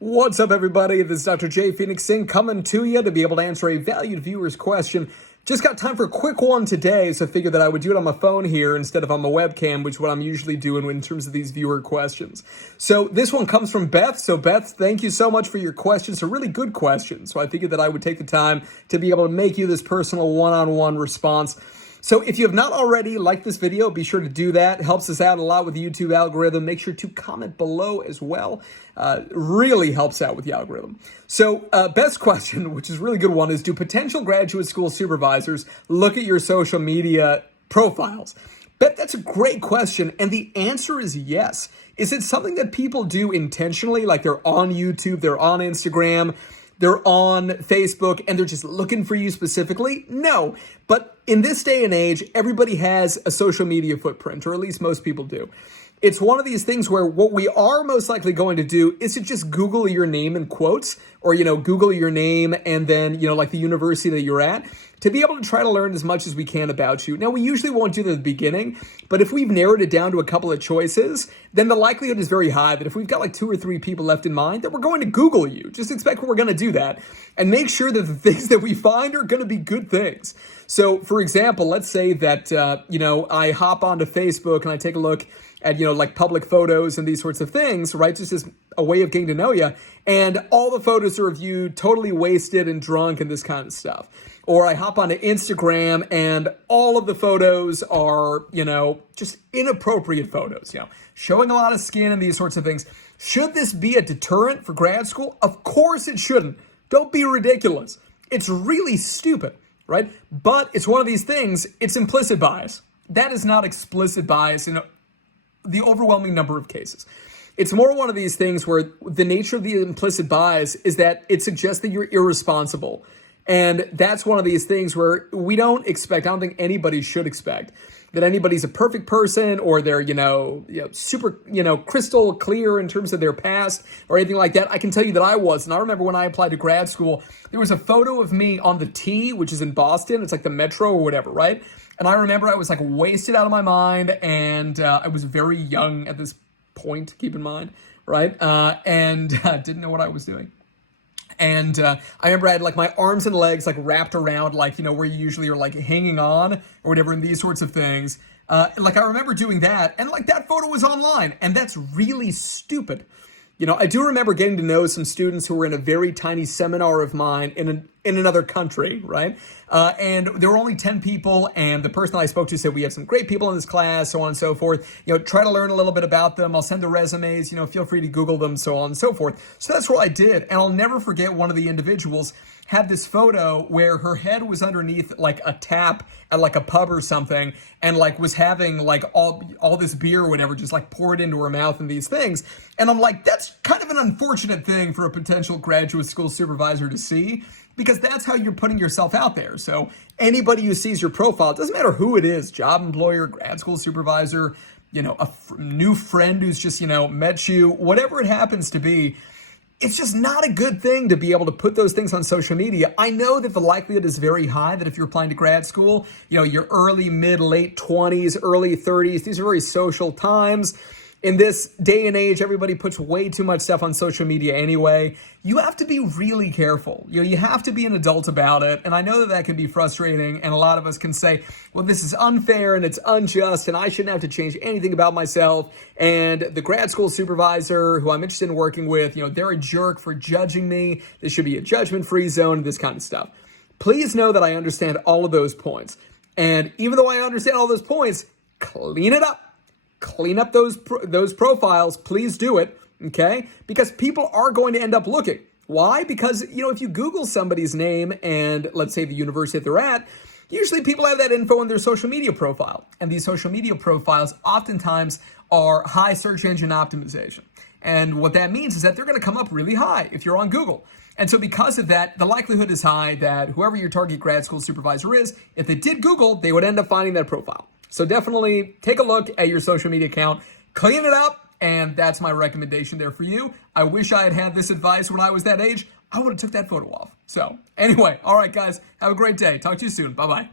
What's up, everybody? This is Dr. J. Phoenix Singh coming to you to be able to answer a valued viewer's question. Just got time for a quick one today, so I figured that I would do it on my phone here instead of on my webcam, which is what I'm usually doing in terms of these viewer questions. So this one comes from Beth. So Beth, thank you so much for your question. It's a really good question. So I figured that I would take the time to be able to make you this personal one-on-one response. So if you have not already liked this video, be sure to do that. It helps us out a lot with the YouTube algorithm. Make sure to comment below as well. Really helps out with the algorithm. So best question, which is a really good one, is do potential graduate school supervisors look at your social media profiles? Bet that's a great question. And the answer is yes. Is it something that people do intentionally? Like they're on YouTube, they're on Instagram, they're on Facebook, and they're just looking for you specifically? No. But in this day and age, everybody has a social media footprint, or at least most people do. It's one of these things where what we are most likely going to do is to just Google your name in quotes, or, Google your name and then, like the university that you're at, to be able to try to learn as much as we can about you. Now, we usually won't do that at the beginning, but if we've narrowed it down to a couple of choices, then the likelihood is very high that if we've got like 2 or 3 people left in mind, that we're going to Google you. Just expect we're going to do that and make sure that the things that we find are going to be good things. So, for example, let's say that, I hop onto Facebook and I take a look at, like public photos and these sorts of things, right? Just as a way of getting to know you. And all the photos are of you totally wasted and drunk and this kind of stuff. Or I hop onto Instagram and all of the photos are, just inappropriate photos, showing a lot of skin and these sorts of things. Should this be a deterrent for grad school? Of course it shouldn't. Don't be ridiculous. It's really stupid, right? But it's one of these things, it's implicit bias. That is not explicit bias in the overwhelming number of cases. It's more one of these things where the nature of the implicit bias is that it suggests that you're irresponsible. And that's one of these things where we don't expect, I don't think anybody should expect that anybody's a perfect person or they're, super, crystal clear in terms of their past or anything like that. I can tell you that I was. And I remember when I applied to grad school, there was a photo of me on the T, which is in Boston. It's like the Metro or whatever, right? And I remember I was like wasted out of my mind and I was very young at this point, keep in mind, right? And didn't know what I was doing. And I remember I had like my arms and legs like wrapped around like, where you usually are like hanging on or whatever and these sorts of things. I remember doing that and like that photo was online and that's really stupid. I do remember getting to know some students who were in a very tiny seminar of mine in another country, right? And there were only 10 people, and the person I spoke to said, we have some great people in this class, so on and so forth. Try to learn a little bit about them. I'll send the resumes, feel free to Google them, so on and so forth. So that's what I did. And I'll never forget one of the individuals had this photo where her head was underneath like a tap at like a pub or something and like was having like all this beer or whatever just like poured into her mouth and these things. And I'm like, that's kind of an unfortunate thing for a potential graduate school supervisor to see because that's how you're putting yourself out there. So anybody who sees your profile, it doesn't matter who it is, job employer, grad school supervisor, a new friend who's just, met you, whatever it happens to be, it's just not a good thing to be able to put those things on social media. I know that the likelihood is very high that if you're applying to grad school, your early, mid, late 20s, early 30s, these are very social times. In this day and age, everybody puts way too much stuff on social media anyway. You have to be really careful. You have to be an adult about it. And I know that can be frustrating. And a lot of us can say, well, this is unfair and it's unjust and I shouldn't have to change anything about myself. And the grad school supervisor who I'm interested in working with, they're a jerk for judging me. This should be a judgment-free zone, this kind of stuff. Please know that I understand all of those points. And even though I understand all those points, clean it up. Clean up those profiles. Please do it, okay? Because people are going to end up looking. Why? Because, if you Google somebody's name and let's say the university that they're at, usually people have that info in their social media profile. And these social media profiles oftentimes are high search engine optimization. And what that means is that they're going to come up really high if you're on Google. And so because of that, the likelihood is high that whoever your target grad school supervisor is, if they did Google, they would end up finding that profile. So definitely take a look at your social media account, clean it up, and that's my recommendation there for you. I wish I had had this advice when I was that age. I would have took that photo off. So anyway, all right, guys, have a great day. Talk to you soon. Bye-bye.